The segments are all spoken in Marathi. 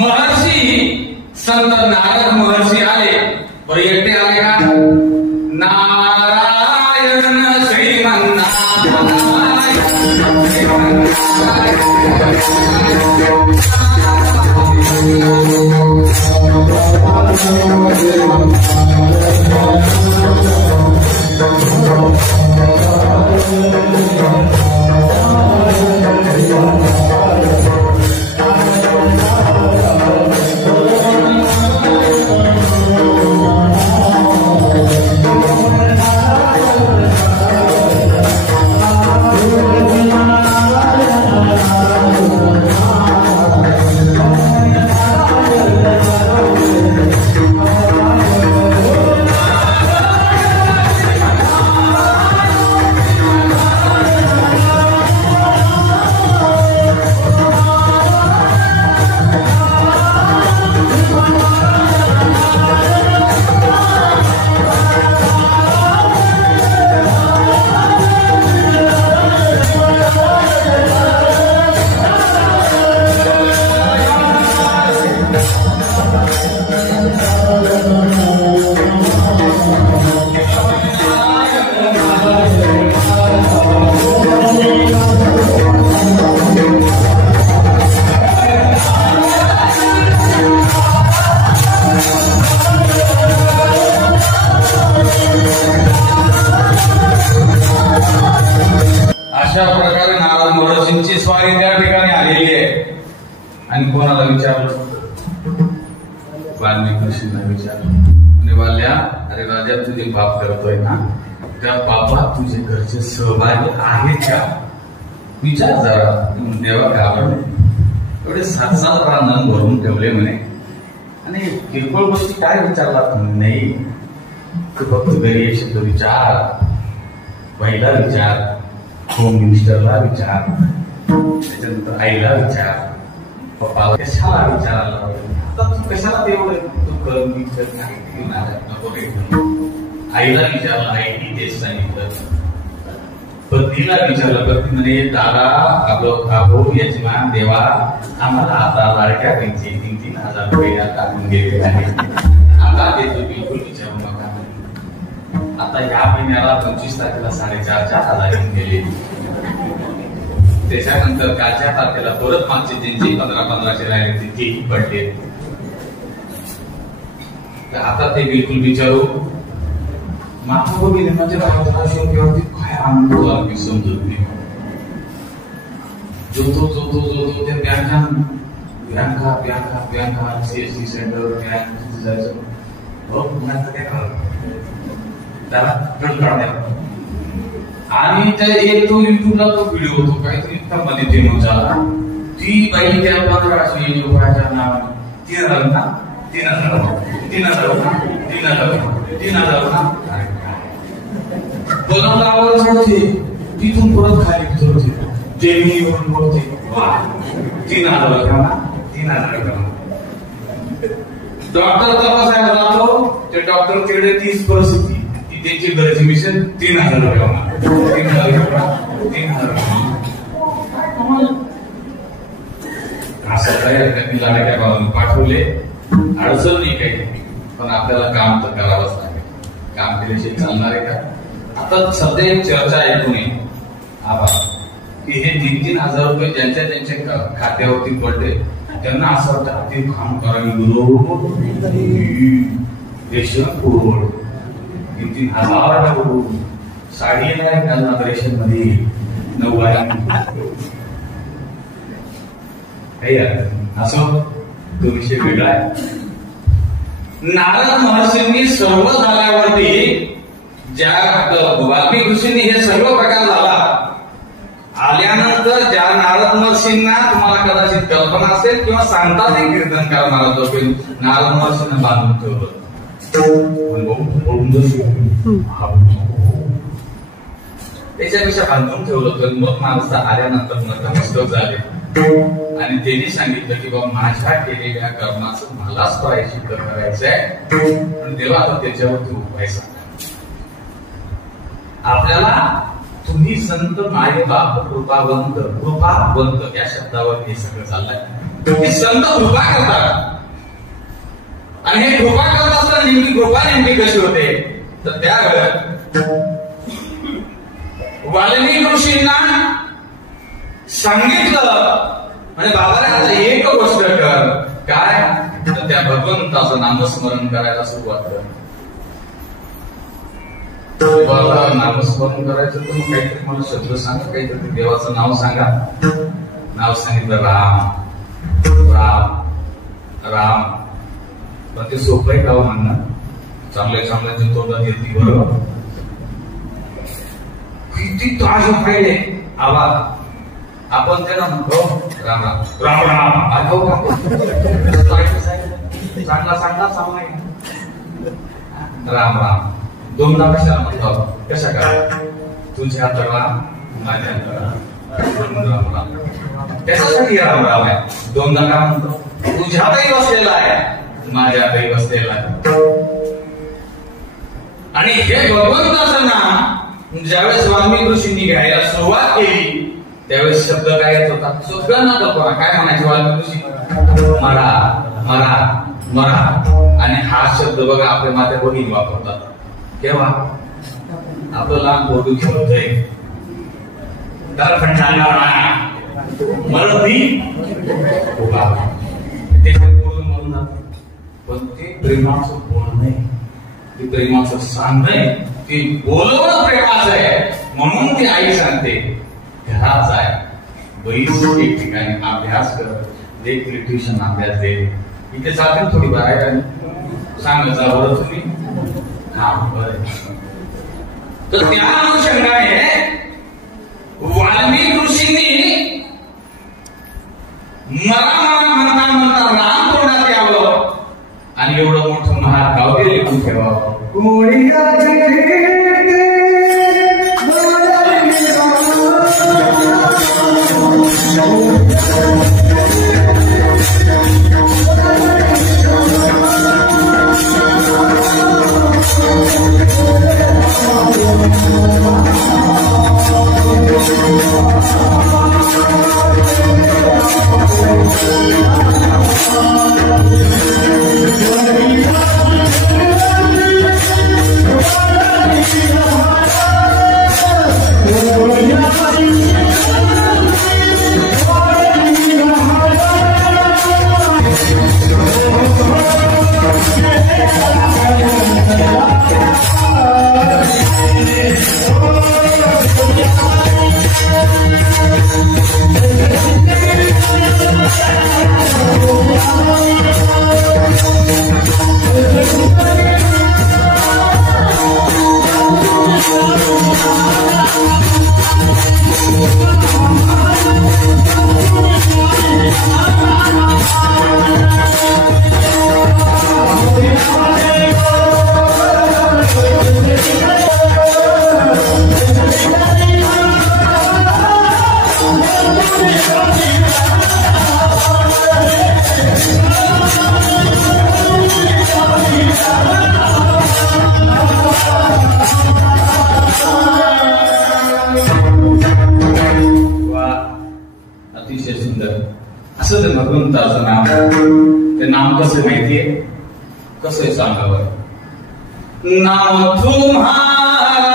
महर्षी संत नारद महर्षी आले, पण एकटे आले का? नारायण श्रीमन्नारायण अशा प्रकारे नारद महर्षींची स्वारी त्या ठिकाणी आलेली आहे. आणि कोणाला विचारलं? वाल्मिकी ऋषींना विचारलं. म्हणजे वाल्या, अरे राजा तुझे पाप करतोय ना, त्या पापात तुझे घरचे सहभागी आहेत का? विचार जरा. देवा घाबरले, एवढे 7-7 रान भरून ठेवले म्हणे, आणि किरकोळ गोष्टी काय विचारला? नाही, फक्त घरी येशील तर विचार, बाईला विचार, होम मिनिस्टरला विचार, त्याच्यानंतर आईला विचार, पप्पाला कशाला विचारायला? आता तू कशाला तेवढं तू कर, मी कर, आईला विचारलं, आईने तेच सांगितलं. पत्नीला विचारलं, पत्नी म्हणे दादा अभो यजमान देवा, आम्हाला आता लाडक्या पैसे 3,000 रुपये टाकून गेलेले आहे, आता ते तो बिलकुल विचारू नका. आता या महिन्याला 25 तारखेला 4,500 येऊन गेले. त्याच्यानंतर कालच्या तारखेला परत मागचे त्यांचे 1500 राहिले, तेही पडले. आता ते बिलकुल विचारू मागच्या म्हणजे काय आनंद मी समजत नाही. जो तो ते बँका सीएससी सेंटर बँक जायचं, काय करावं त्याला काढण्यात. आणि त्या एक तो युट्यूबला तो व्हिडिओ होतो, काहीतरी इतका मध्ये फेमस झाला. ती बाई त्या 1500 रुपयाच्या नावाने 3,000 बनवल्यावर सोडते, तिथून परत खाली उतरते, जेमिनीवरून पडते. 3,000 डॉक्टर तपासायला जातो, ते डॉक्टर तिकडे 30 परिस्थिती, ती त्यांची घरची मिशन 3,000 रुपये होणार. 3,000 असं काय त्यांनी लाडक्या भावाने पाठवले. अडचण नाही काही, पण आपल्याला काम तर करावंच लागेल. काम केल्याशिवाय चालणार आहे का? आता सध्या एक चर्चा ऐकू नये आभार की हे 3,000 रुपये ज्यांच्या त्यांच्या खात्यावरती पडले, त्यांना असं वाटतं ते काम करावी, रेशन पुरवड 3,000 साडी नाही घालणार रेशन मध्ये, 9 असं तो विषय वेगळा आहे. नारद महर्षींनी सर्व झाल्यावरती, ज्या वाल्मिकी ऋषींनी हे सर्व प्रकार झाला आल्यानंतर, ज्या नारद महर्षींना तुम्हाला कदाचित कल्पना असेल किंवा सांगतात हे कीर्तनकार महाराज असेल, नारद महर्षींना बांधून ठेवलं. त्याच्यापेक्षा बांधून ठेवलं तर मग माणसं आल्यानंतर नतमस्तक झाले आणि त्यांनी सांगितलं की बाबा माझ्या केलेल्या कर्माचं मलाच प्रायश्चित्त करायचंय, पण देवा आता त्याच्यावरती उपाय सांगा. आपल्याला तुम्ही संत माय बाप कृपावंत या शब्दावर हे सगळं चाललंय. की संत कृपा करतात. आणि हे कृपा करत असताना नेमकी कृपा कशी होते तर त्यावेळेस वाल्मिक ऋषींना सांगितलं म्हणजे बाबाला आता एक गोष्ट कर काय तर त्या भगवंताचं नामस्मरण करायला सुरुवात कर. बाबा नामस्मरण करायचं तर मग काहीतरी मला शब्द सांगा, काहीतरी देवाचं नाव सांगा. नाव सांगितलं राम राम राम. पण ते सोपं आहे का म्हणणं? चांगल्या तोंडात येते बरोबर. किती त्रास पाहिजे आवाज आपण त्याला म्हणतो राम राम राम राम आठव चांगला राम राम. दोनदा कशाला म्हणतो? कशा करा? तुझ्या तळा माझ्या राम राम. त्याच्यासाठी राम राम आहे. दोनदा का म्हणतो? तुझ्यातही बसलेला आहे माझ्यातही बसलेला आहे. आणि हे भगवंताचं नाम ज्यावेळेस वाल्मिक ऋषींनी घ्यायला सुरुवात केली त्यावेळेस शब्द काय येत होता? सगळ्यांना कल्पना काय म्हणायचे वाल्मिक ऋषी? मरा मरा मरा. आणि हा शब्द बघा आपल्या माझ्या बहीण वापरतात केव्हा? आपलं लहान बोलू खेळतोय पण ते प्रेमाचं बोलणं नाही, ते प्रेमाचं सांगणं, ते बोलवणं प्रेमाचं आहे. म्हणून ती आई सांगते घराच आहे बहीण एक ठिकाणी अभ्यास कर, देखील ट्युशन अभ्यास दे. इथे जाते थोडी बाहेर सांगत जा बरं तुम्ही. हा बरं. तर त्या अनुषंगाने वाल्मिक ऋषींनी मरा मरा म्हणता म्हणता राम तोंडात यावं आणि एवढं मोठं महाकाव्य लिहून ठेवावं. अतिशय सुंदर असं ते भगवंताचं नाम. ते नाम कसं माहितीये? कसं सांगावं? नाम तुम्हारा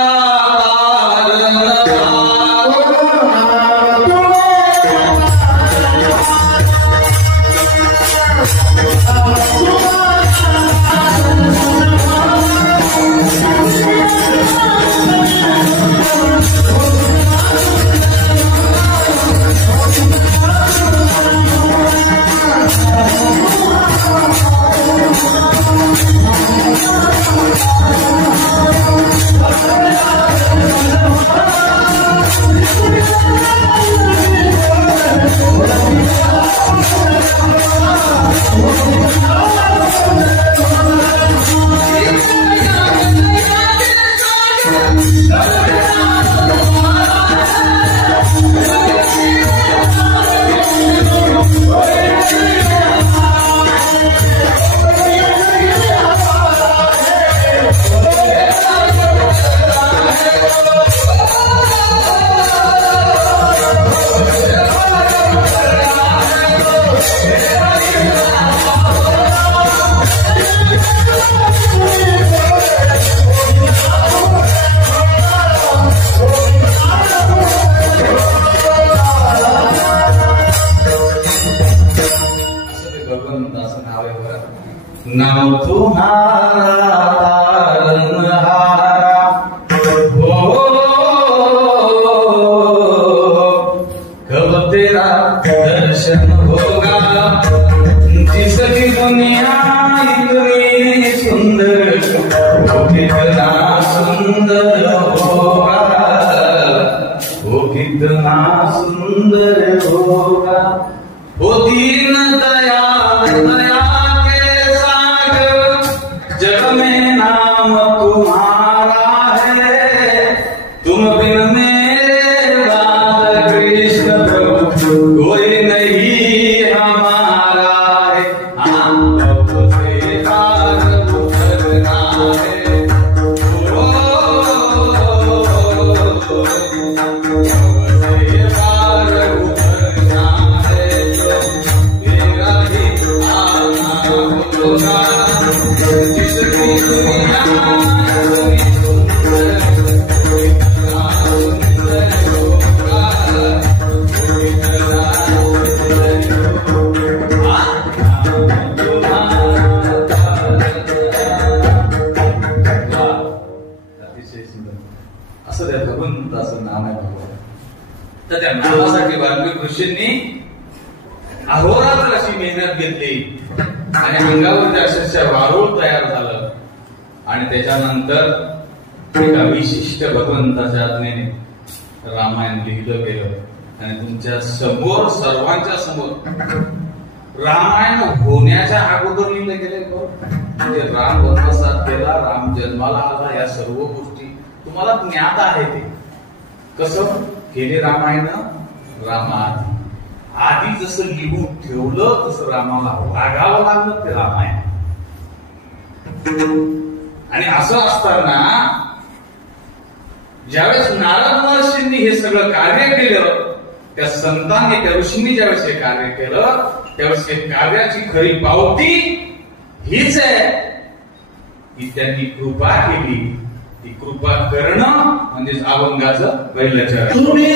भगवंताचं नाव आहे बरं. नाव तुम्हारा तारनहारा हो, कब तेरा दर्शन होगा, जिसकी दुनिया इतनी सुंदर वो कितना सुंदर होगा, वो कितना सुंदर होगा. वो दीन दयाल दया के सागर, जग में नाम तुम्हारा है, तुम बिन मेरे राधा कृष्ण प्रभु कोई नहीं हमारा है. अब से पार उतरना है ओ, से पार उतरना है, मेरा ही आना होगा, जिसकी दुनिया असं त्या भगवंताचं नाव आहे भगवान. तर त्या नावासाठी वाल्मिक ऋषींनी अहोरात्र अशी मेहनत घेतली आणि अंगावर त्या अक्षरशः वारूळ तयार झालं. आणि त्याच्यानंतर एका विशिष्ट भगवंताच्या आज्ञेने रामायण लिहिलं गेलं. आणि तुमच्या समोर, सर्वांच्या समोर रामायण होण्याच्या अगोदर लिहिलं गेलं. म्हणजे राम वनवासात गेला, राम जन्माला आला, या सर्व गोष्टी तुम्हाला ज्ञात आहे. ते कसं केले रामायण, आधी जसं लिहून ठेवलं तसं रामाला वागावं लागलं ते रामायण. आणि असं असताना ज्यावेळेस नारद महर्षींनी हे सगळं कार्य केलं, त्या संतांनी, त्या ऋषींनी ज्यावेळेस हे कार्य केलं, त्यावेळेस हे कार्याची खरी पावती हीच आहे की त्यांनी कृपा केली. ती कृपा करणं म्हणजेच अभंगाचं पहिलं चरण. तुम्ही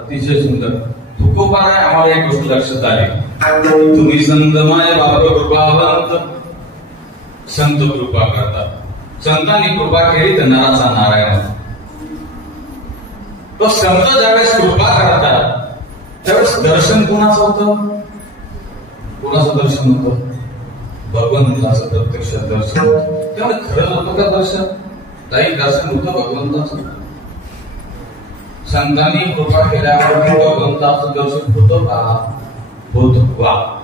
अतिशय सुंदर. तुकोबारा आम्हाला एक गोष्ट लक्षात आली, तुम्ही संतमाय बाप कृपावंत, संत कृपा करतात. संतांनी कृपा केली तर नराचा नारायण. तो संत ज्यावेळेस कृपा करतात त्यावेळेस दर्शन कोणाचं होतं? कोणाचं दर्शन होतं? भगवंताचं प्रत्यक्ष दर्शन होतं. त्यामुळे खरं होतं का दर्शन? काही दर्शन होतं भगवंताचं. संतांनी कृपा केल्यावर भगवंताचं दर्शन होतं का? होत. वा.